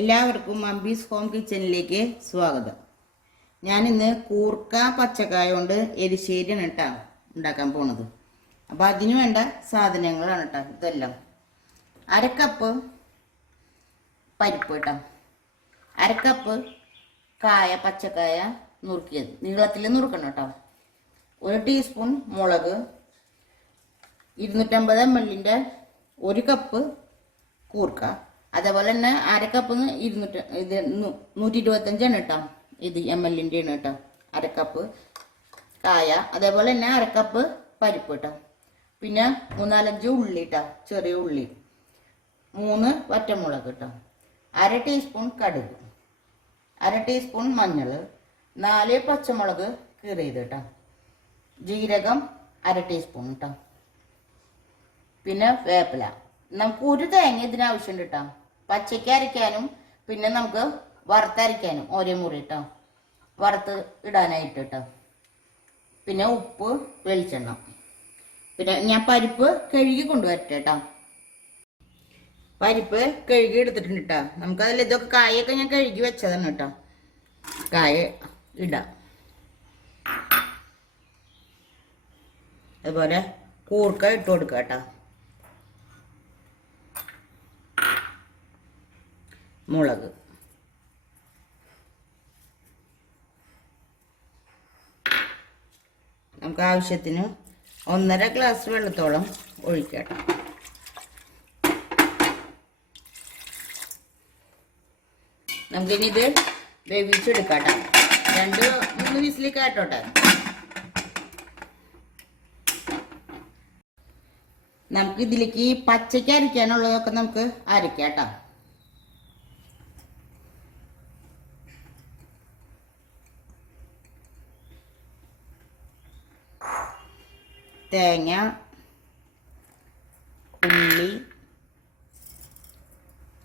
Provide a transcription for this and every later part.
എല്ലാവർക്കും അമ്പീസ് ഹോം കിച്ചണിലേക്ക് സ്വാഗതം. ഞാനിന്ന് കൂർക്ക പച്ചക്കായ കൊണ്ട് എരിശ്ശേരിയാണ് കേട്ടോ ഉണ്ടാക്കാൻ പോണത്. അപ്പോൾ അതിന് വേണ്ട സാധനങ്ങളാണ് കേട്ടോ ഇതെല്ലാം. അരക്കപ്പ് പരിപ്പ് കേട്ടോ അരക്കപ്പ് കായ പച്ചക്കായ നുറുക്കിയത്. നീളത്തിൽ നുറുക്കണം കേട്ടോ ഒരു ടീസ്പൂൺ മുളക് ഇരുന്നൂറ്റമ്പത് എം എല്ലിന്റെ ഒരു കപ്പ് കൂർക്ക. അതേപോലെ തന്നെ അര കപ്പ് ഇരുന്നൂറ്റി ഇത് നൂറ്റി ഇരുപത്തഞ്ചാണ് കേട്ടോ. ഇത് എം എല്ലിന്റെ ആണ് കേട്ടോ. അരക്കപ്പ് കപ്പ് കായ അതേപോലെ തന്നെ അരക്കപ്പ് കപ്പ് പരിപ്പ് കേട്ടോ. പിന്നെ മൂന്നാലഞ്ച് ഉള്ളി കേട്ടോ ചെറിയ ഉള്ളി. മൂന്ന് വറ്റമുളക് കേട്ടോ. അര ടീസ്പൂൺ കടുക്. അര ടീസ്പൂൺ മഞ്ഞൾ നാല് പച്ചമുളക് കീറിയത് കേട്ടോ. ജീരകം അര ടീസ്പൂൺ കേട്ടോ. പിന്നെ വേപ്പില. നമുക്ക് ഒരു തേങ്ങ ഇതിനാവശ്യമുണ്ട് കേട്ടോ. പച്ചയ്ക്ക് അരയ്ക്കാനും പിന്നെ നമുക്ക് വറുത്തരയ്ക്കാനും ഒരേ മുറി കേട്ടോ വറുത്ത് ഇടാനായിട്ട് കേട്ടോ പിന്നെ ഉപ്പ് വെളിച്ചെണ്ണ. പിന്നെ ഞാൻ പരിപ്പ് കഴുകി കൊണ്ടുവരട്ടെ കേട്ടോ പരിപ്പ് കഴുകി എടുത്തിട്ടുണ്ട് കേട്ടോ നമുക്കതിൽ ഇതൊക്കെ കായൊക്കെ ഞാൻ കഴുകി വെച്ചതാണ് കേട്ടോ കായ ഇടാം. അതുപോലെ കൂർക്ക ഇട്ട് കൊടുക്കുക കേട്ടോ മുളക്. നമുക്ക് ആവശ്യത്തിന് ഒന്നര ഗ്ലാസ് വെള്ളത്തോളം ഒഴിക്കാം. നമുക്കിനി ഇത് വേവിച്ചെടുക്കാം. രണ്ട് മൂന്ന് വിസിലേക്ക് കാട്ടോട്ടെ നമുക്ക് ഇതിലേക്ക് പച്ചയ്ക്ക് അരയ്ക്കാനുള്ളതൊക്കെ നമുക്ക് അരയ്ക്കാം കേട്ടോ. തേങ്ങ ഉള്ളി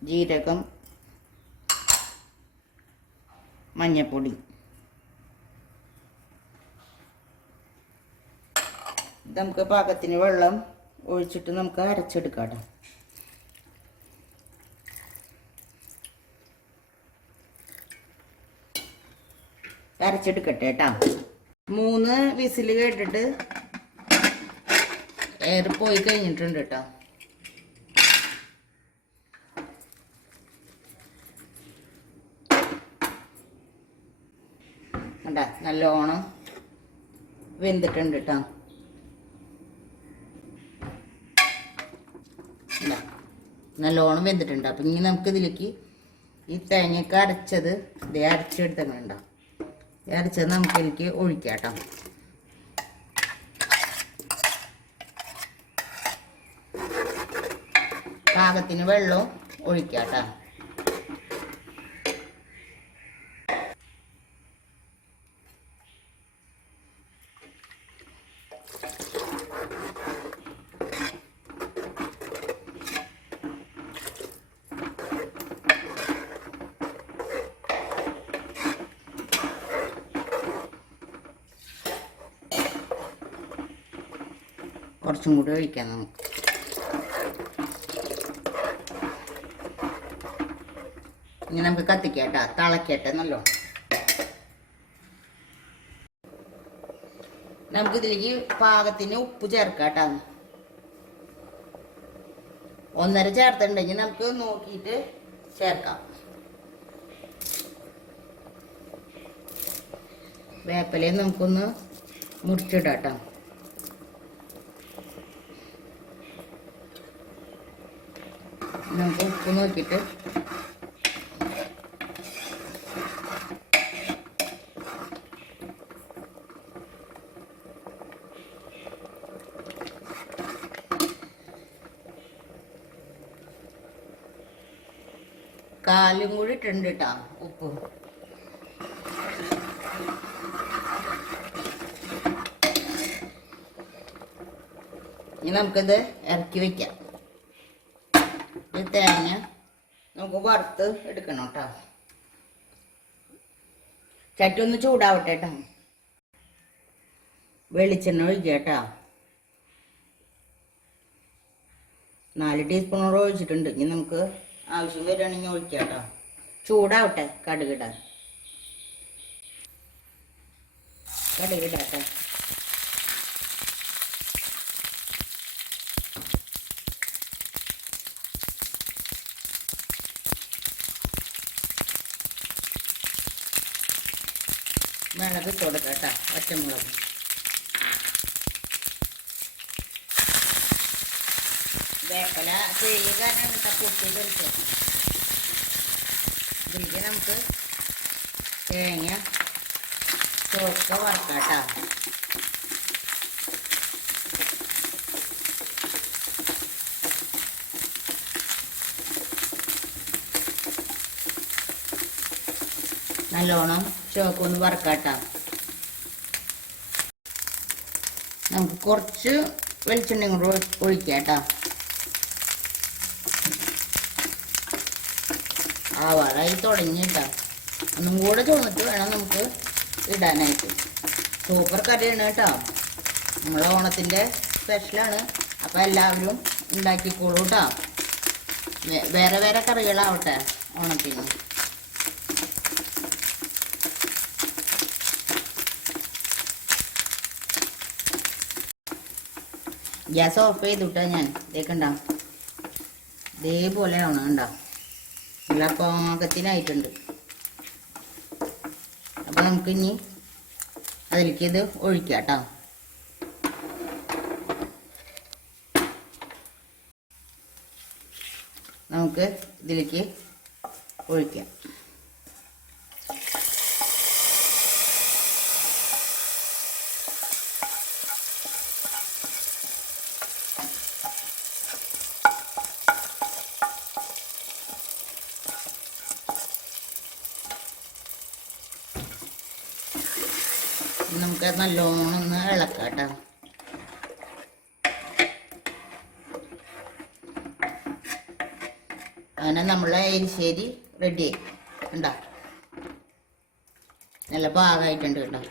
ജീരകം മഞ്ഞപ്പൊടി. നമുക്ക് പാകത്തിന് വെള്ളം ഒഴിച്ചിട്ട് നമുക്ക് അരച്ചെടുക്കാം കേട്ടോ അരച്ചെടുക്കട്ടെ കേട്ടോ മൂന്ന് വിസിൽ കേട്ടിട്ട് എയർ കഴിഞ്ഞിട്ടുണ്ട് കേട്ടോ കണ്ട നല്ലോണം വെന്തിട്ടുണ്ട് കേട്ടോ നല്ലോണം വെന്തിട്ടുണ്ട്. അപ്പം ഇനി നമുക്ക് ഇതിലേക്ക് ഈ തേങ്ങയൊക്കെ അരച്ചത് ഇതേ അരച്ചെടുത്തങ്ങളുണ്ടാവും ഈ അരച്ചത് നമുക്ക് എനിക്ക് ഒഴിക്കാം കേട്ടോ പാകത്തിന് വെള്ളവും ഒഴിക്കാം കേട്ടോ കുറച്ചും കൂടി ഒഴിക്കാം നമുക്ക്. ഇനി നമുക്ക് കത്തിക്കാം കേട്ടോ തിളക്കട്ടെ നല്ലോ. നമുക്ക് ഇതിലേക്ക് പാകത്തിന് ഉപ്പ് ചേർക്കാട്ടോ. കേട്ടോ ഒന്നര ചേർത്തിട്ടുണ്ടെങ്കിൽ നമുക്ക് നോക്കിയിട്ട് ചേർക്കാം. വേപ്പലയും നമുക്കൊന്ന് മുറിച്ചിടാം കേട്ടോ നമുക്ക് ഉപ്പ് നോക്കിയിട്ട് കാലും കൂടി ഇട്ടുണ്ട് ഉപ്പ്. ഇനി നമുക്കിത് ഇറക്കി വെക്കാം. ഈ തേങ്ങ നമുക്ക് വറുത്ത് എടുക്കണം കേട്ടോ ചട്ടി ഒന്ന് ചൂടാവട്ടെ കേട്ടോ വെളിച്ചെണ്ണ ഒഴിക്കുക കേട്ടോ നാല് ടീസ്പൂണോളം ഒഴിച്ചിട്ടുണ്ട്. ഇനി നമുക്ക് ആവശ്യം വരികയാണെങ്കിൽ ഒഴിക്കാം കേട്ടോ. ചൂടാവട്ടെ കടുകിടാൻ. കടുകിടാട്ടെ. മുളക് കൊടുക്കാം കേട്ടോ ഒറ്റമുളക് വേപ്പല ചെറിയ കാരണം കേട്ടോ പൊട്ടി എടുക്കുക ഇതിലേക്ക് നമുക്ക് തേങ്ങ ചുവക്ക വറക്കാട്ടോ. നല്ലോണം ചുവക്കൊന്ന് വറക്കാട്ടോ. നമുക്ക് കുറച്ച് വെളിച്ചെണ്ണ കൂടെ ഒഴിക്കാം കേട്ടോ ആവാറായി തുടങ്ങി കേട്ടോ ഒന്നും കൂടെ ചോന്നിട്ട് വേണം നമുക്ക് ഇടാനായിട്ട്. സൂപ്പർ കറിയാണ് കേട്ടോ നമ്മളെ ഓണത്തിന്റെ സ്പെഷ്യലാണ് അപ്പോൾ എല്ലാവരും ഉണ്ടാക്കിക്കോളൂ കേട്ടോ വേറെ വേറെ കറികളാവട്ടെ ഓണത്തിന്. ഗ്യാസ് ഓഫ് കേട്ടോ ഞാൻ. ഇതേക്കുണ്ടാവും ഇതേപോലെ ആവണം കണ്ടോ നല്ല പാകത്തിനായിട്ടുണ്ട് അപ്പോൾ നമുക്ക് ഇനി അതിലേക്ക് ഇത് ഒഴിക്കാം കേട്ടോ നമുക്ക് ഇതിലേക്ക് ഒഴിക്കാം. നമുക്ക് നല്ലോണം ഒന്ന് ഇളക്കാം അങ്ങനെ നമ്മളെ എരിശ്ശേരി റെഡി ഉണ്ടോ നല്ല പാകമായിട്ടുണ്ട് കേട്ടോ.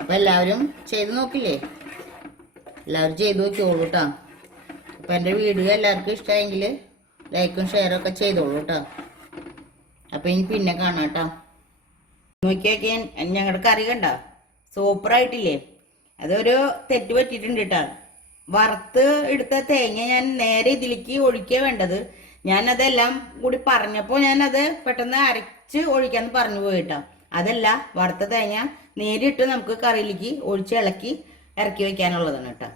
അപ്പോൾ എല്ലാവരും ചെയ്ത് നോക്കില്ലേ? എല്ലാവരും ചെയ്ത് നോക്കിയോളൂ കേട്ടോ. അപ്പൊ എന്റെ വീഡിയോ എല്ലാവർക്കും ഇഷ്ടമായെങ്കിൽ ലൈക്കും ഷെയറും ഒക്കെ ചെയ്തോളൂ കേട്ടോ. അപ്പൊ ഇനി പിന്നെ കാണാം കേട്ടോ. നോക്കിയൊക്കെ ഞങ്ങളുടെ കറി കണ്ട? സൂപ്പറായിട്ടില്ലേ? അതൊരു തെറ്റ് പറ്റിയിട്ടുണ്ട് കേട്ടോ. വറുത്ത് എടുത്ത തേങ്ങ ഞാൻ നേരെ ഇതിലേക്ക് ഒഴിക്കുക വേണ്ടത്. ഞാൻ അതെല്ലാം കൂടി പറഞ്ഞപ്പോൾ അത് പെട്ടെന്ന് അരച്ച് ഒഴിക്കാന്ന് പറഞ്ഞു പോയി കേട്ടോ. അതല്ല വറുത്ത തേങ്ങ നേരിട്ട് നമുക്ക് കറിയിലേക്ക് ഒഴിച്ച് ഇളക്കി ഇറക്കി വെക്കാനുള്ളതാണ് കേട്ടോ.